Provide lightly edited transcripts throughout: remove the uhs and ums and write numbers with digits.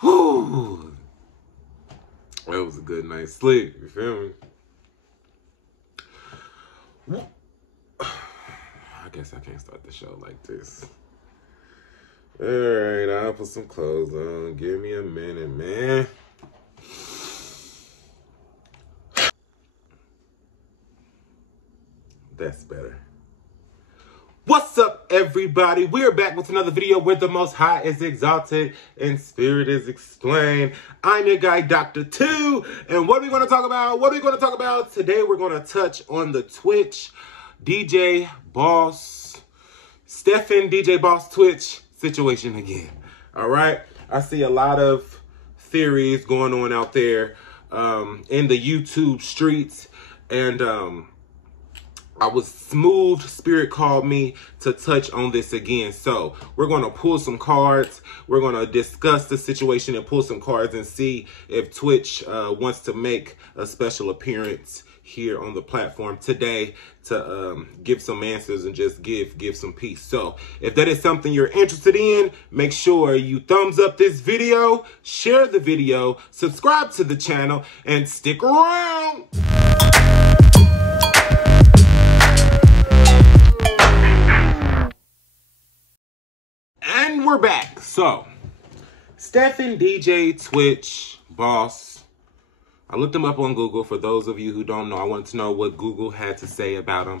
Whew. That was a good night's sleep. You feel me? I guess I can't start the show like this. All right, I'll put some clothes on. Give me a minute, man. That's better. What's up, everybody? We're back with another video where the Most High is exalted and Spirit is explained. I'm your guy, Dr. Two, and what are we going to talk about? Today, we're going to touch on the Twitch DJ Boss, Stephen DJ Boss Twitch situation again. All right? I see a lot of theories going on out there in the YouTube streets, and I was smooth. Spirit called me to touch on this again. So we're going to pull some cards. We're going to discuss the situation and pull some cards and see if Twitch wants to make a special appearance here on the platform today to give some answers and just give some peace. So if that is something you're interested in, make sure you thumbs up this video, share the video, subscribe to the channel, and stick around. And we're back. So, Stephen DJ Twitch Boss. I looked him up on Google. For those of you who don't know, I wanted to know what Google had to say about him.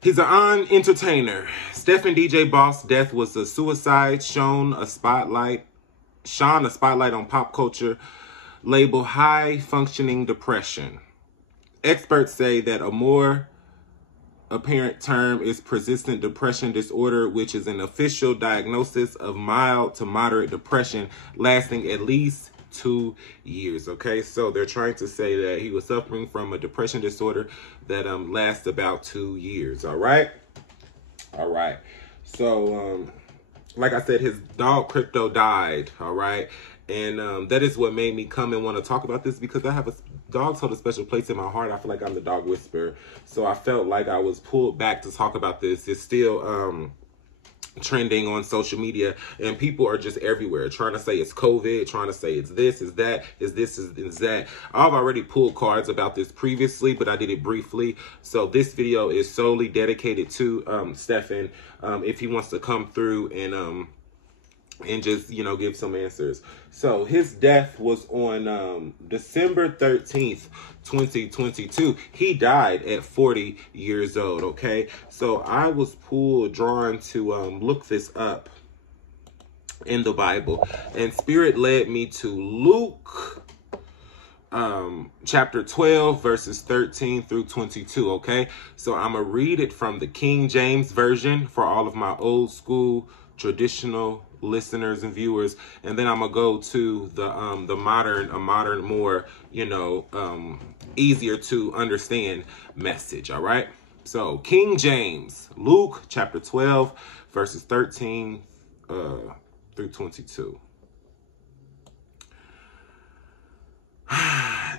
He's an entertainer. Stephen DJ Boss' death was a suicide, shone a spotlight on pop culture, labeled high-functioning depression. Experts say that a more apparent term is persistent depression disorder, which is an official diagnosis of mild to moderate depression lasting at least 2 years. Okay, so they're trying to say that he was suffering from a depression disorder that lasts about 2 years. All right. So like I said, his dog Crypto died. All right. And that is what made me come and want to talk about this, because I have dogs hold a special place in my heart. I feel like I'm the dog whisperer. So I felt like I was pulled back to talk about this. It's still trending on social media, and people are just everywhere trying to say it's COVID, trying to say it's this, is that, is this, is that. I've already pulled cards about this previously, but I did it briefly. So this video is solely dedicated to Stephen, if he wants to come through and just, you know, give some answers. So his death was on December 13th, 2022. He died at 40 years old, okay? So I was drawn to look this up in the Bible, and Spirit led me to Luke chapter 12, verses 13 through 22, okay? So I'm going to read it from the King James Version for all of my old school traditional listeners and viewers, and then I'm gonna go to the modern, more, you know, easier to understand message. All right, so King James, Luke chapter 12, verses 13 through 22.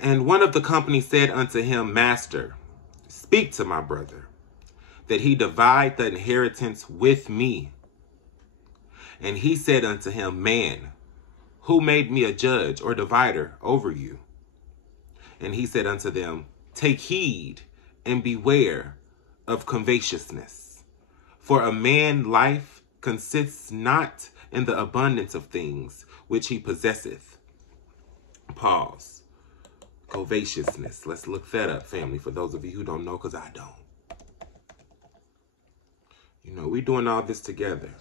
And one of the company said unto him, Master, speak to my brother, that he divide the inheritance with me. And he said unto him, Man, who made me a judge or divider over you? And he said unto them, Take heed and beware of covetousness. For a man's life consists not in the abundance of things which he possesseth. Pause. Covetousness. Let's look that up, family, for those of you who don't know, because I don't. You know, we're doing all this together.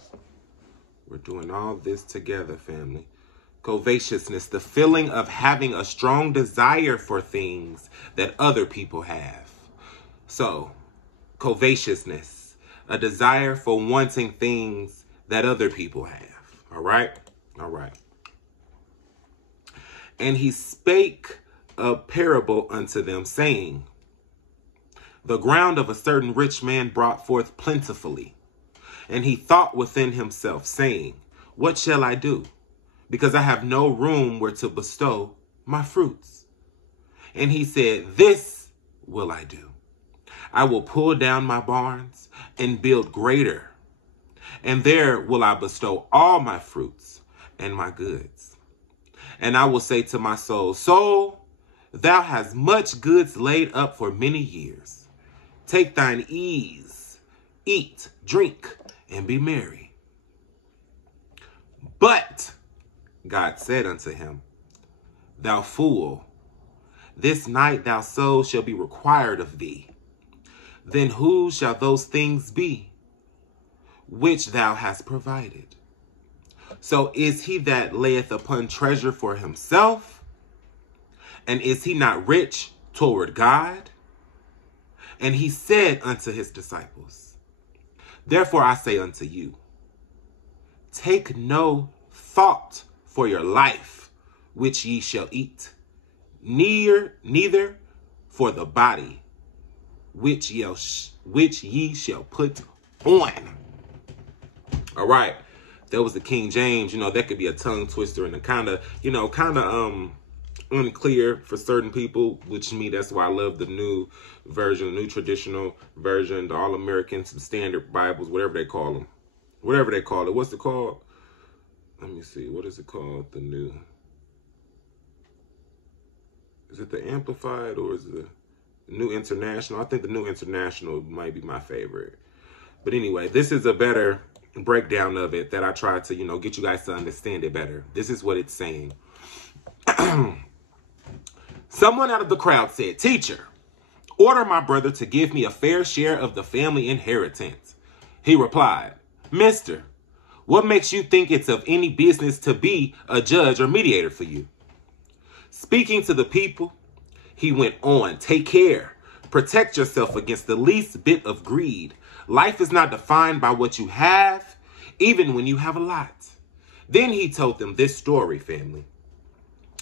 We're doing all this together, family. Covetousness, the feeling of having a strong desire for things that other people have. So, covetousness, a desire for wanting things that other people have. All right? All right. And he spake a parable unto them, saying, The ground of a certain rich man brought forth plentifully. And he thought within himself, saying, What shall I do? Because I have no room where to bestow my fruits. And he said, This will I do. I will pull down my barns and build greater, and there will I bestow all my fruits and my goods. And I will say to my soul, soul, thou hast much goods laid up for many years. Take thine ease, eat, drink, and be merry. But God said unto him, thou fool, this night thy soul shall be required of thee. Then whose shall those things be which thou hast provided? So is he that layeth upon treasure for himself? And is he not rich toward God? And he said unto his disciples, therefore I say unto you, take no thought for your life, which ye shall eat, neither for the body, which ye shall put on. All right. That was the King James. You know, that could be a tongue twister and a kind of unclear for certain people, which me, that's why I love the new version, the new traditional version, the All-American, some standard Bibles, whatever they call them. Whatever they call it. What's it called? Let me see. What is it called? The new. Is it the Amplified or is it the New International? I think the New International might be my favorite. But anyway, this is a better breakdown of it that I try to, get you guys to understand it better. This is what it's saying. Someone out of the crowd said, teacher, order my brother to give me a fair share of the family inheritance. He replied, mister, what makes you think it's of any business to be a judge or mediator for you? Speaking to the people, he went on, take care. Protect yourself against the least bit of greed. Life is not defined by what you have, even when you have a lot. Then he told them this story, family.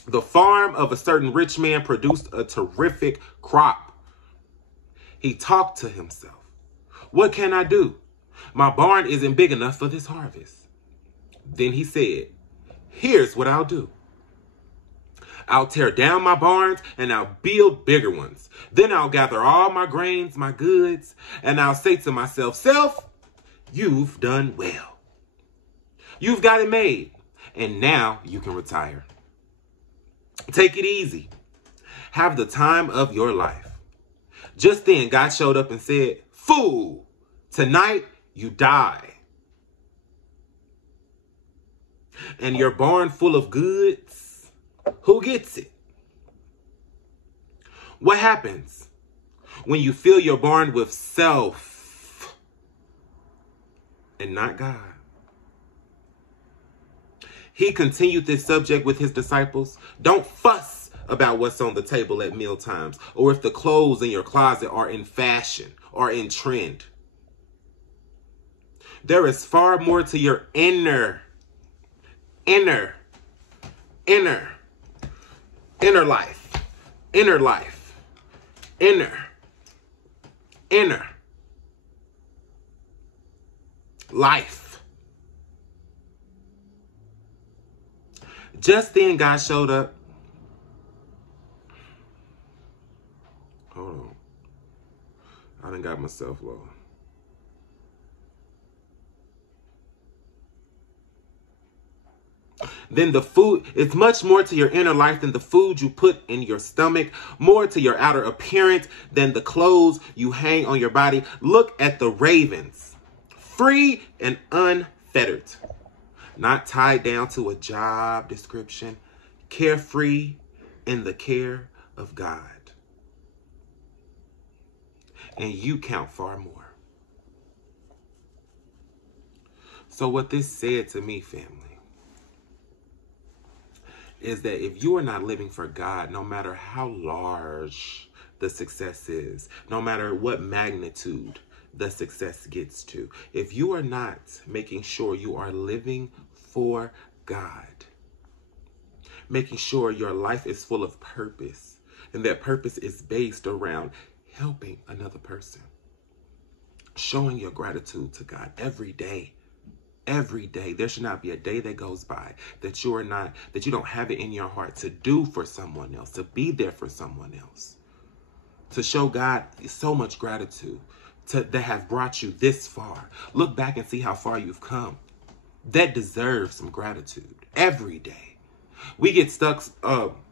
The farm of a certain rich man produced a terrific crop. He talked to himself. What can I do? My barn isn't big enough for this harvest. Then he said, here's what I'll do. I'll tear down my barns and I'll build bigger ones. Then I'll gather all my grains, my goods, and I'll say to myself, self, you've done well. You've got it made, and now you can retire. Take it easy. Have the time of your life. Just then, God showed up and said, fool, tonight you die. And your barn full of goods, who gets it? What happens when you fill your barn with self and not God? He continued this subject with his disciples. Don't fuss about what's on the table at meal times, or if the clothes in your closet are in fashion or in trend. There is far more to your inner life. Just then, God showed up. Hold on. I done got myself low. Then the food, it's much more to your inner life than the food you put in your stomach, more to your outer appearance than the clothes you hang on your body. Look at the ravens, free and unfettered, not tied down to a job description, carefree in the care of God. And you count far more. So what this said to me, family, is that if you are not living for God, no matter how large the success is, no matter what magnitude the success gets to, if you are not making sure you are living for God, making sure your life is full of purpose, and that purpose is based around helping another person, showing your gratitude to God every day. Every day. There should not be a day that goes by that you don't have it in your heart to do for someone else, to be there for someone else. to show God so much gratitude that has brought you this far. Look back and see how far you've come. That deserves some gratitude every day. We get stuck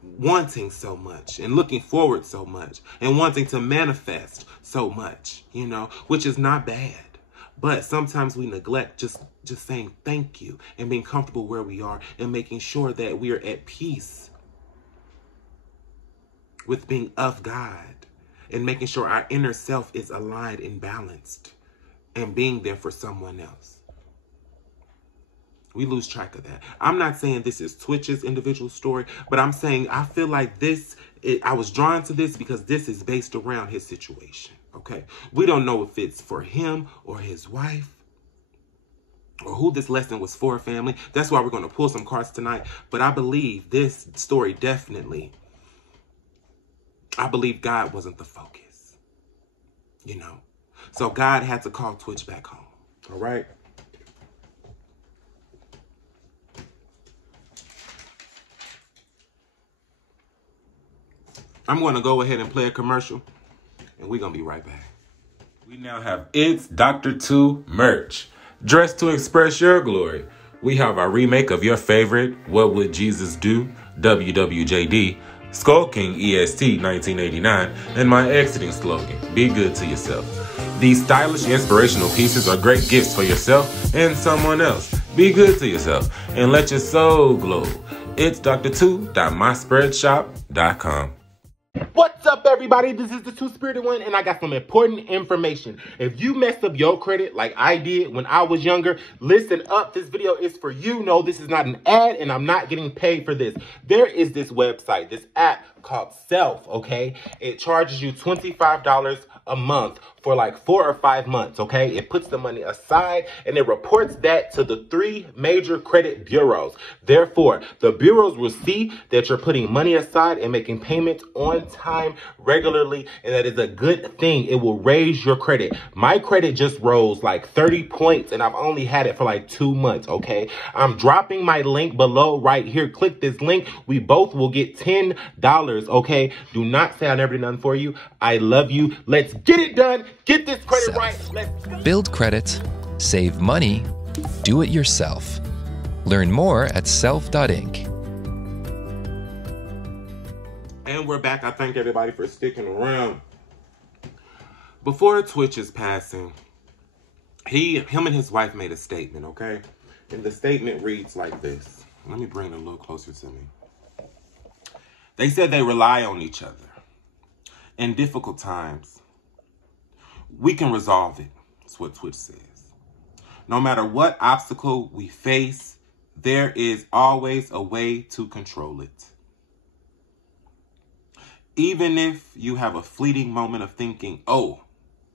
wanting so much and looking forward so much and wanting to manifest so much, you know, which is not bad. But sometimes we neglect just saying thank you and being comfortable where we are and making sure that we are at peace with being of God and making sure our inner self is aligned and balanced and being there for someone else. We lose track of that. I'm not saying this is Twitch's individual story, but I'm saying I feel like I was drawn to this because this is based around his situation, okay? We don't know if it's for him or his wife or who this lesson was for, family. That's why we're going to pull some cards tonight. But I believe this story definitely, I believe God wasn't the focus, you know? So God had to call Twitch back home, all right? I'm going to go ahead and play a commercial, and we're going to be right back. We now have itsDrTwo merch. Dressed to express your glory. We have our remake of your favorite, What Would Jesus Do? WWJD, Skull King EST 1989, and my exiting slogan, Be Good to Yourself. These stylish, inspirational pieces are great gifts for yourself and someone else. Be good to yourself and let your soul glow. itsDrTwo.myspreadshop.com. What's up, everybody? This is the Two-Spirited One, and I got some important information. If you messed up your credit like I did when I was younger, listen up. This video is for you. No, this is not an ad, and I'm not getting paid for this. There is this website, this app called Self, okay? It charges you $25 a month for like 4 or 5 months, okay? It puts the money aside and it reports that to the 3 major credit bureaus. Therefore, the bureaus will see that you're putting money aside and making payments on time regularly, and that is a good thing. It will raise your credit. My credit just rose like 30 points and I've only had it for like 2 months, okay? I'm dropping my link below right here. Click this link. We both will get $10, okay? Do not say I never did nothing for you. I love you. Let's get it done. Get this credit right. Let's go. Build credit, save money, do it yourself. Learn more at self.inc. And we're back. I thank everybody for sticking around. Before Twitch's passing, him and his wife made a statement, okay? And the statement reads like this. Let me bring it a little closer to me. They said they rely on each other. In difficult times, we can resolve it. That's what Twitch says. No matter what obstacle we face, there is always a way to control it. Even if you have a fleeting moment of thinking, oh,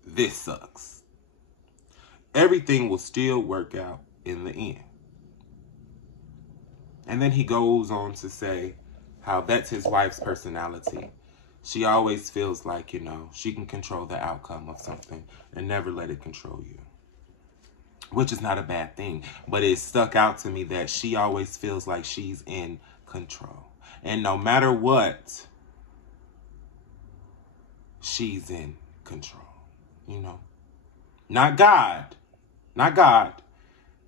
this sucks, everything will still work out in the end. And then he goes on to say how that's his wife's personality. She always feels like, you know, she can control the outcome of something and never let it control you. Which is not a bad thing, but it stuck out to me that she always feels like she's in control. And no matter what, she's in control, you know. Not God,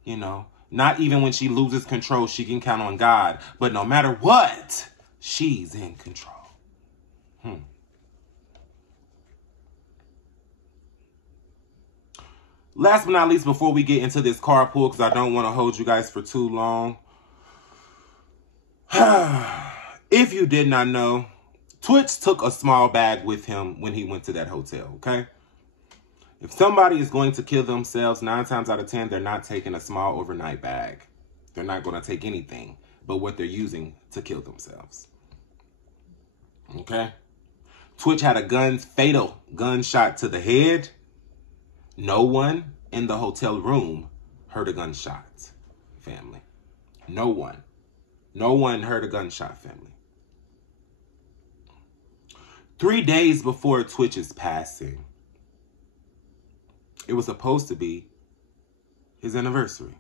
you know. Not even when she loses control, she can count on God. But no matter what, she's in control. Last but not least, before we get into this card pull, because I don't want to hold you guys for too long. If you did not know, Twitch took a small bag with him when he went to that hotel, okay? If somebody is going to kill themselves, 9 times out of 10, they're not taking a small overnight bag. They're not going to take anything but what they're using to kill themselves. Okay? Twitch had a fatal gunshot to the head. No one in the hotel room heard a gunshot, family. No one. No one heard a gunshot, family. 3 days before Twitch's passing, it was supposed to be his anniversary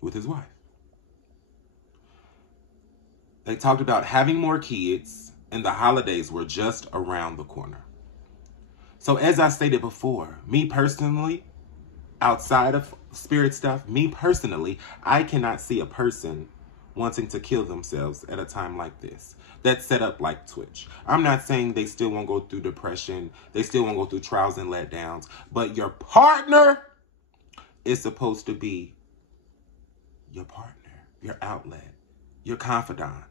with his wife. They talked about having more kids And the holidays were just around the corner. So as I stated before, me personally, outside of spirit stuff, me personally, I cannot see a person wanting to kill themselves at a time like this. That's set up like Twitch. I'm not saying they still won't go through depression. They still won't go through trials and letdowns. But your partner is supposed to be your partner, your outlet, your confidant.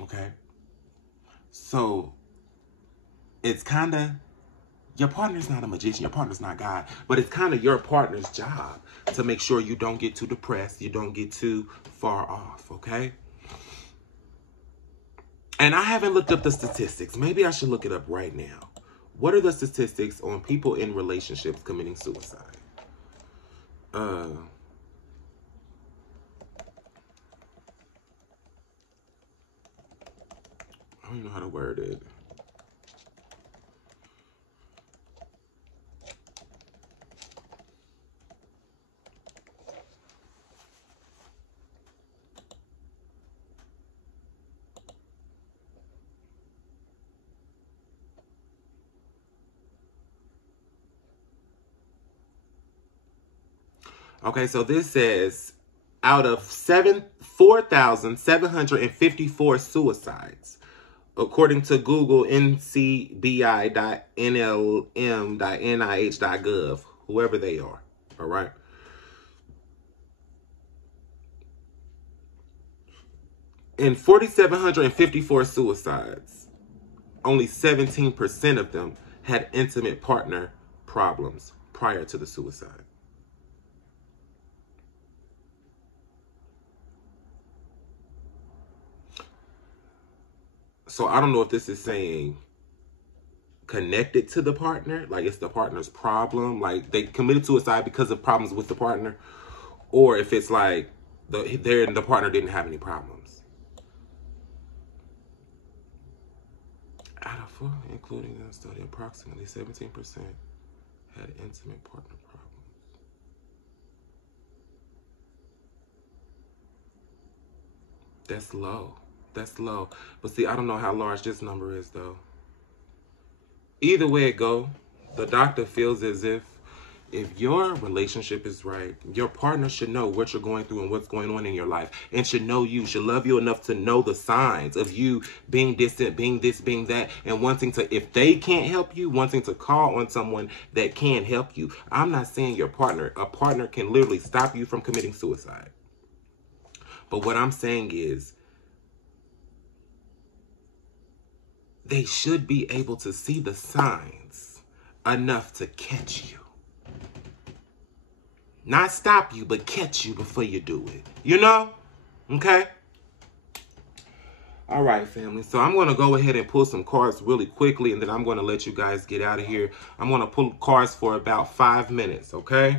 Okay? So it's kind of, your partner's not a magician, your partner's not God, but it's kind of your partner's job to make sure you don't get too depressed, you don't get too far off, okay? And I haven't looked up the statistics. Maybe I should look it up right now. What are the statistics on people in relationships committing suicide? I don't even know how to word it. Okay, so this says out of 4,754 suicides, according to Google ncbi.nlm.nih.gov, whoever they are, all right? In 4,754 suicides, only 17% of them had intimate partner problems prior to the suicide. So I don't know if this is saying connected to the partner, like it's the partner's problem, like they committed suicide because of problems with the partner, or if it's like the partner didn't have any problems. Out of 4, including the study, approximately 17% had intimate partner problems. That's low. That's low. But see, I don't know how large this number is, though. Either way it go, the doctor feels as if your relationship is right, your partner should know what you're going through and what's going on in your life, and should know you, should love you enough to know the signs of you being distant, being this, being that, and wanting to, if they can't help you, wanting to call on someone that can help you. I'm not saying a partner can literally stop you from committing suicide. But what I'm saying is, they should be able to see the signs enough to catch you. Not stop you, but catch you before you do it. You know? Okay? All right, family. So I'm going to go ahead and pull some cards really quickly, and then I'm going to let you guys get out of here. I'm going to pull cards for about 5 minutes, okay?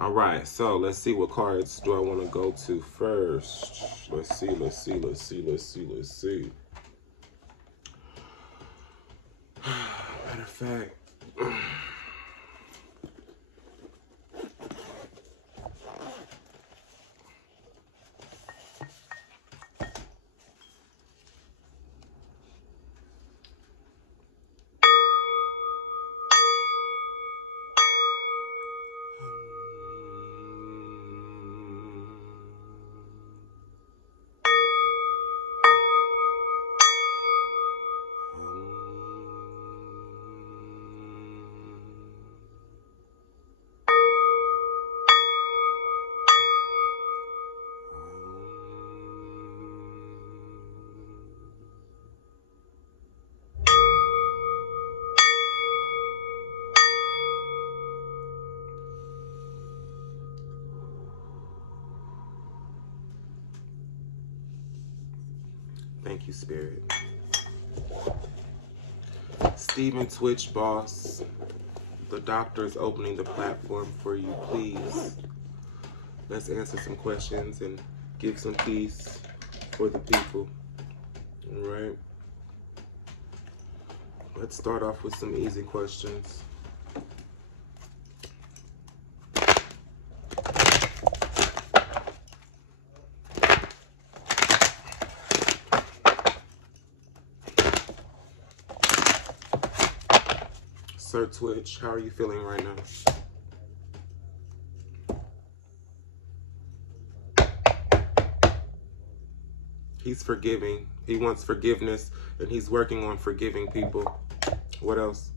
All right. So let's see, what cards do I want to go to first? Let's see. Matter of fact, thank you, Spirit. Stephen Twitch Boss, the doctor is opening the platform for you. Please, let's answer some questions and give some peace for the people. All right. Let's start off with some easy questions. Sir Twitch, how are you feeling right now? He's forgiving. He wants forgiveness, and he's working on forgiving people. What else?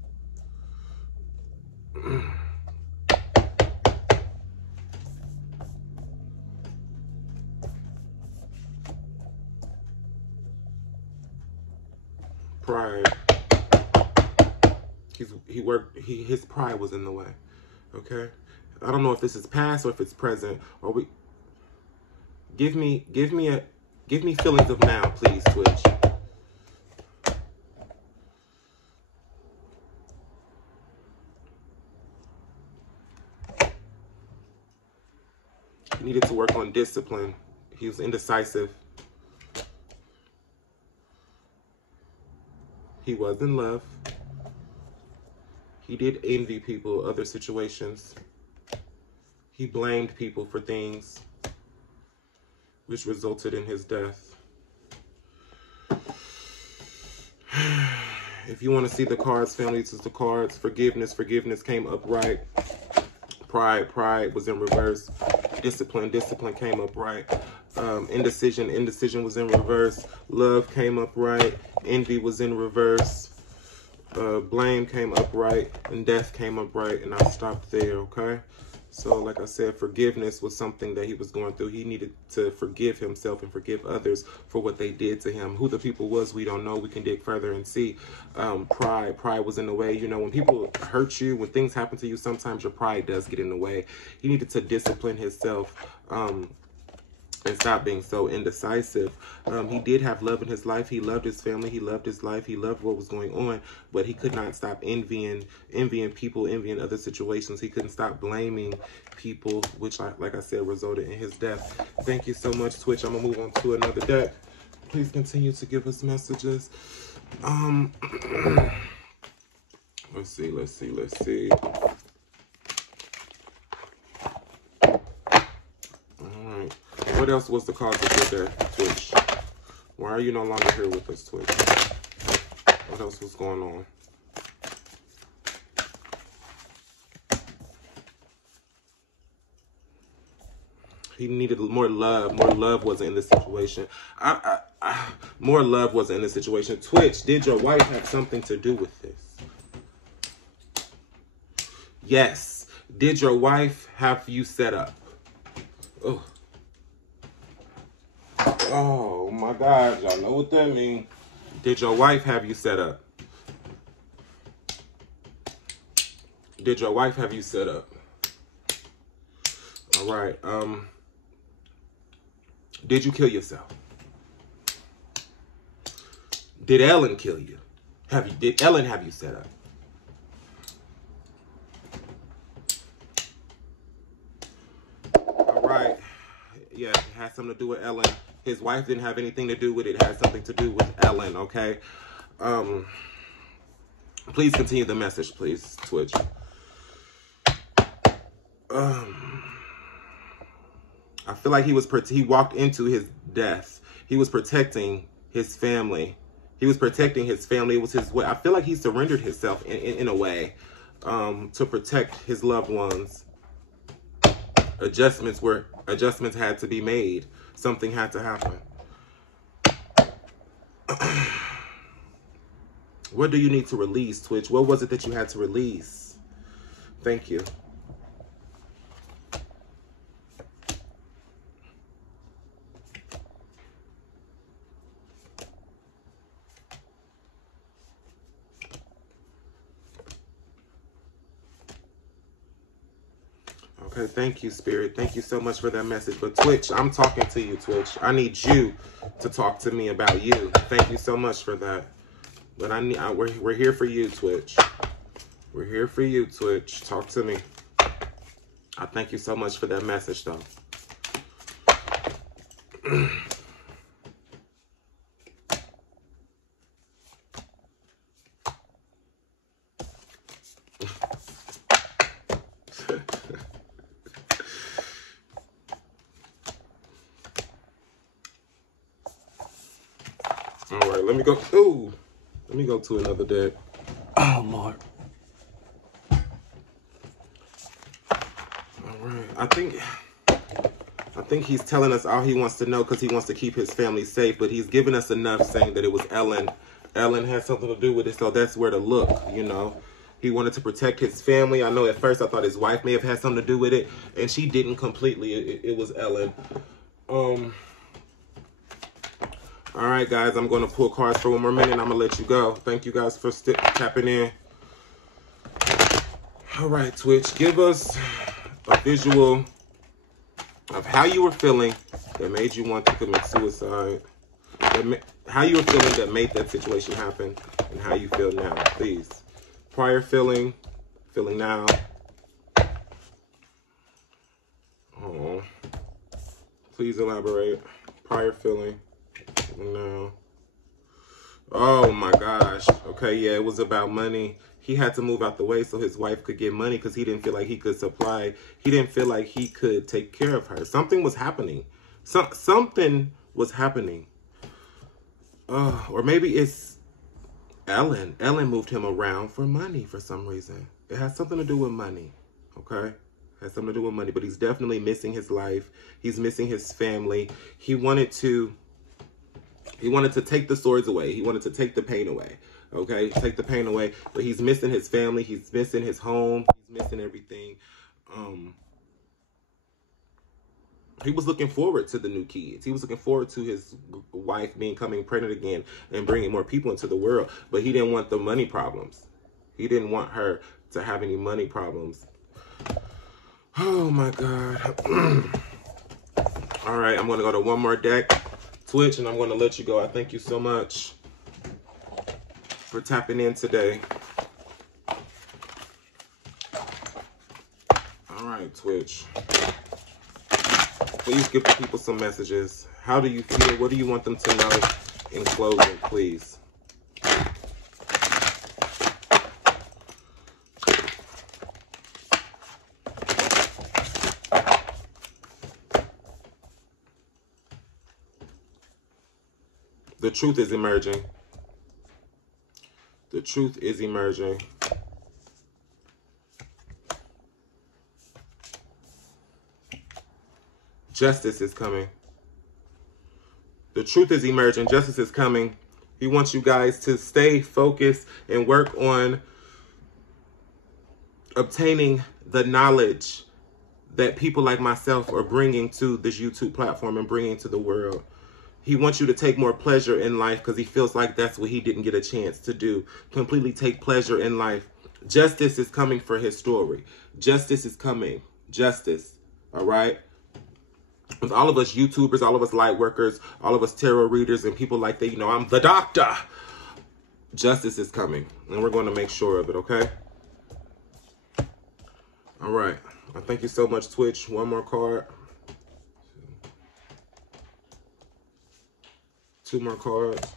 Pride. His pride was in the way. Okay? I don't know if this is past or if it's present. Or give me feelings of now, please, Twitch. He needed to work on discipline. He was indecisive. He was in love. He did envy people, other situations. He blamed people for things, which resulted in his death. If you want to see the cards, family, this is the cards. Forgiveness came upright. Pride was in reverse. Discipline came upright. Indecision was in reverse. Love came upright. Envy was in reverse. Blame came upright, and death came upright, and I stopped there, okay? So, like I said, forgiveness was something that he was going through. He needed to forgive himself and forgive others for what they did to him. Who the people was, we don't know. We can dig further and see. Pride was in the way. You know, when people hurt you, when things happen to you, sometimes your pride does get in the way. He needed to discipline himself, and stop being so indecisive. He did have love in his life. He loved his family. He loved his life. He loved what was going on, but he could not stop envying people, envying other situations. He couldn't stop blaming people, which, like I said, resulted in his death. Thank you so much, Twitch. I'm gonna move on to another deck. Please continue to give us messages. Let's see. What else was the cause of your death, Twitch? Why are you no longer here with us, Twitch? What else was going on? He needed more love. More love wasn't in this situation. More love wasn't in this situation. Twitch, did your wife have something to do with this? Yes. Did your wife have you set up? Oh. Oh my God, y'all know what that means. Did your wife have you set up? Did your wife have you set up? All right. Did you kill yourself? Did Ellen kill you? Did Ellen have you set up? All right. Yeah, it has something to do with Ellen. His wife didn't have anything to do with it. It had something to do with Ellen, okay? Please continue the message, please, Twitch. I feel like he walked into his death. He was protecting his family. It was his way. I feel like he surrendered himself in a way to protect his loved ones. Adjustments had to be made. Something had to happen. What do you need to release, Twitch? What was it that you had to release? Thank you. Okay, thank you, Spirit. Thank you so much for that message. But Twitch, I'm talking to you, Twitch. I need you to talk to me about you. Thank you so much for that. But we're here for you, Twitch. We're here for you, Twitch. Talk to me. I thank you so much for that message, though. All right, let me go. Ooh, let me go to another deck. Oh, Lord. All right. I think he's telling us all he wants to know because he wants to keep his family safe, but he's given us enough saying that it was Ellen. Ellen had something to do with it, so that's where to look, you know. He wanted to protect his family. I know at first I thought his wife may have had something to do with it, and she didn't completely. It was Ellen. All right, guys, I'm going to pull cards for one more minute, and I'm going to let you go. Thank you guys for tapping in. All right, Twitch, give us a visual of how you were feeling that made you want to commit suicide. How you were feeling that made that situation happen, and how you feel now, please. Prior feeling now. Oh, please elaborate. Prior feeling now. Oh my gosh. Okay, yeah, it was about money. He had to move out the way so his wife could get money because he didn't feel like he could supply. He didn't feel like he could take care of her. Something was happening. Something was happening. Or maybe it's Ellen. Ellen moved him around for money for some reason. It has something to do with money, okay? It has something to do with money, but he's definitely missing his life. He's missing his family. He wanted to take the swords away. He wanted to take the pain away, okay? Take the pain away, but he's missing his family. He's missing his home. He's missing everything. He was looking forward to the new kids. He was looking forward to his wife becoming pregnant again and bringing more people into the world. But he didn't want the money problems. He didn't want her to have any money problems. Oh, my God. All right, I'm going to go to one more deck, Twitch, and I'm going to let you go. I thank you so much for tapping in today. All right, Twitch. Please give the people some messages. How do you feel? What do you want them to know in closing, please? The truth is emerging. The truth is emerging. Justice is coming. The truth is emerging. Justice is coming. He wants you guys to stay focused and work on obtaining the knowledge that people like myself are bringing to this YouTube platform and bringing to the world. He wants you to take more pleasure in life because he feels like that's what he didn't get a chance to do. Completely take pleasure in life. Justice is coming for his story. Justice is coming. Justice. All right? With all of us YouTubers, all of us light workers, all of us tarot readers and people like that, you know, I'm the doctor. Justice is coming. And we're going to make sure of it, okay? All right. Well, thank you so much, Twitch. One more card. Two more cards.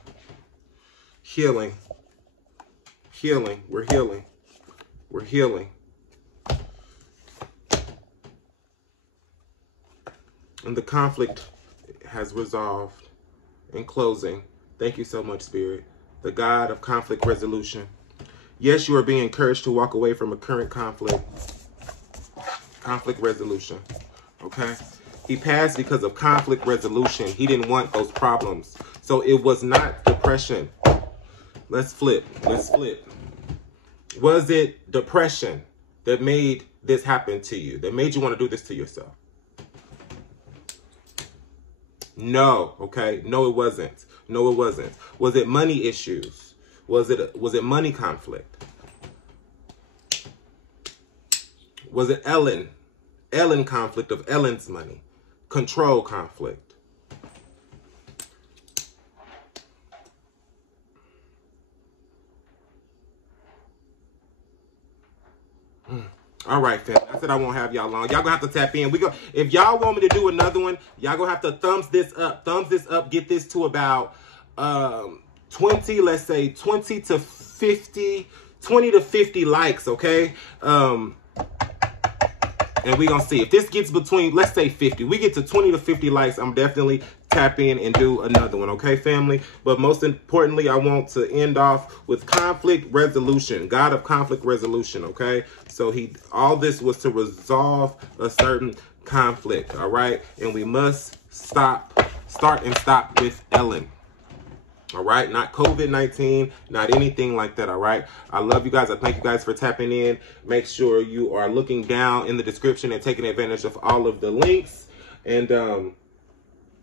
Healing. Healing. We're healing. We're healing. And the conflict has resolved. In closing, thank you so much, Spirit. The God of conflict resolution. Yes, you are being encouraged to walk away from a current conflict. Conflict resolution. Okay? He passed because of conflict resolution. He didn't want those problems. So it was not depression. Let's flip. Let's flip. Was it depression that made this happen to you? That made you want to do this to yourself? No, okay? No, it wasn't. No, it wasn't. Was it money issues? Was it money conflict? Was it Ellen conflict of Ellen's money? Control conflict? All right, fam. I said I won't have y'all long. Y'all gonna have to tap in. If y'all want me to do another one, y'all gonna have to thumbs this up. Thumbs this up. Get this to about 20. Let's say 20 to 50 likes. Okay. And we're going to see. If this gets between, let's say 50, we get to 20 to 50 likes, I'm definitely tap in and do another one, okay, family? But most importantly, I want to end off with conflict resolution, God of conflict resolution, okay? So all this was to resolve a certain conflict, all right? And we must start and stop with Ellen. All right, not COVID-19, not anything like that, all right? I love you guys. I thank you guys for tapping in. Make sure you are looking down in the description and taking advantage of all of the links. And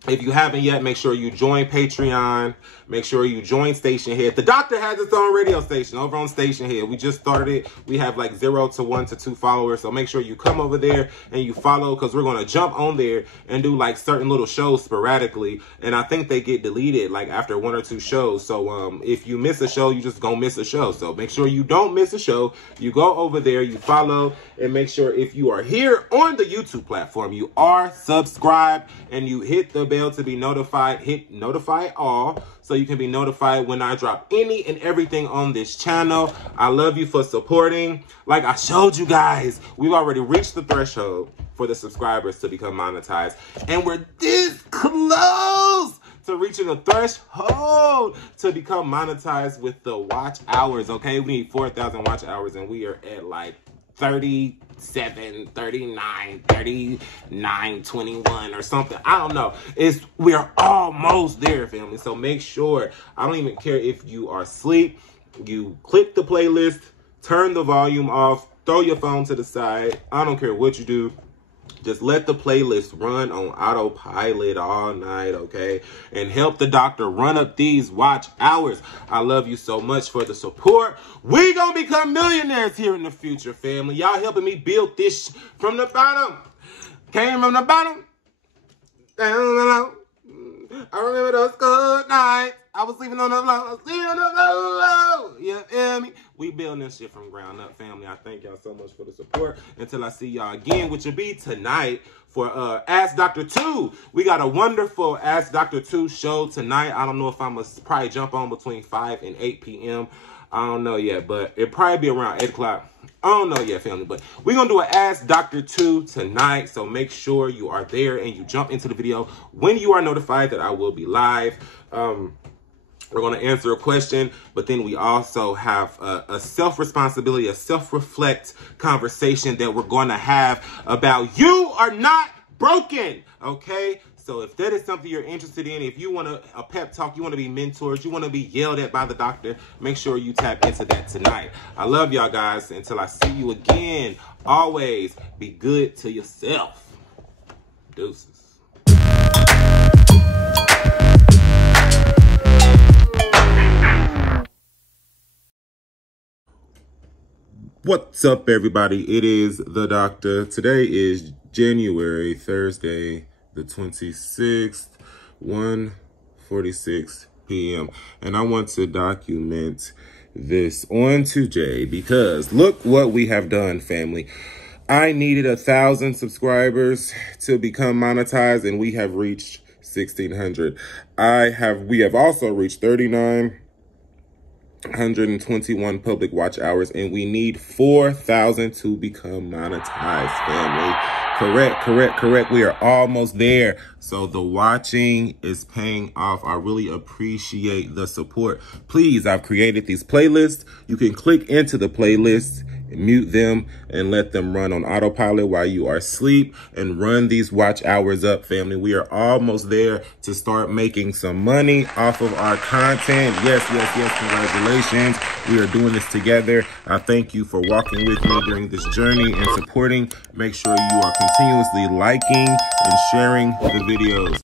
if you haven't yet, make sure you join Patreon. Make sure you join STATIONHEAD. The doctor has its own radio station over on STATIONHEAD. We just started it. We have like 0 to 1 to 2 followers. So make sure you come over there and you follow, because we're going to jump on there and do like certain little shows sporadically. And I think they get deleted like after 1 or 2 shows. So if you miss a show, you just gonna miss a show. So make sure you don't miss a show. You go over there, you follow, and make sure if you are here on the YouTube platform, you are subscribed and you hit the bell to be notified. Hit notify all so you can be notified when I drop any and everything on this channel. I love you for supporting. Like I showed you guys, we've already reached the threshold for the subscribers to become monetized, and we're this close to reaching a threshold to become monetized with the watch hours, okay? We need 4,000 watch hours, and we are at like 37, 39, 39, 21 or something. I don't know. We are almost there, family. So make sure, I don't even care if you are asleep, you click the playlist, turn the volume off, throw your phone to the side. I don't care what you do. Just let the playlist run on autopilot all night, okay? And help the doctor run up these watch hours. I love you so much for the support. We gonna become millionaires here in the future, family. Y'all helping me build this from the bottom. Came from the bottom. Down below. I remember those good nights. I was sleeping on the floor. Sleeping on the floor. You feel me? We building this shit from ground up, family. I thank y'all so much for the support. Until I see y'all again, which will be tonight for Ask Dr. 2. We got a wonderful Ask Dr. 2 show tonight. I don't know if I'm going to probably jump on between 5 and 8 p.m. I don't know yet, but it'll probably be around 8 o'clock. I don't know yet, family, but we're going to do an Ask Dr. 2 tonight. So make sure you are there and you jump into the video when you are notified that I will be live. We're going to answer a question, but then we also have a self-responsibility, a self-reflect conversation that we're going to have about you are not broken, okay? So if that is something you're interested in, if you want a pep talk, you want to be mentored, you want to be yelled at by the doctor, make sure you tap into that tonight. I love y'all guys. Until I see you again, always be good to yourself. Deuces. What's up, everybody? It is the doctor. Today is Thursday, the 26th, 1:46 p.m. And I want to document this on today because look what we have done, family. I needed 1,000 subscribers to become monetized, and we have reached 1,600. We have also reached 3,921 public watch hours, and we need 4,000 to become monetized, family. Correct. We are almost there. So the watching is paying off. I really appreciate the support. Please, I've created these playlists. You can click into the playlist, mute them, and let them run on autopilot while you are asleep, and run these watch hours up, family. We are almost there to start making some money off of our content. Yes. Congratulations. We are doing this together. I thank you for walking with me during this journey and supporting. Make sure you are continuously liking and sharing the videos.